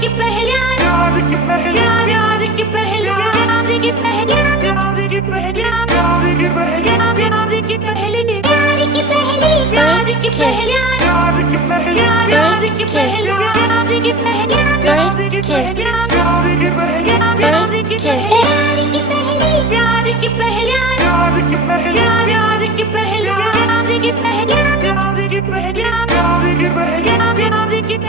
की पहली प्यार की पहली प्यार की पहली प्यार की पहली प्यार की पहली प्यार की पहली प्यार की पहली प्यार की पहली प्यार की पहली प्यार की पहली प्यार की पहली प्यार की पहली प्यार की पहली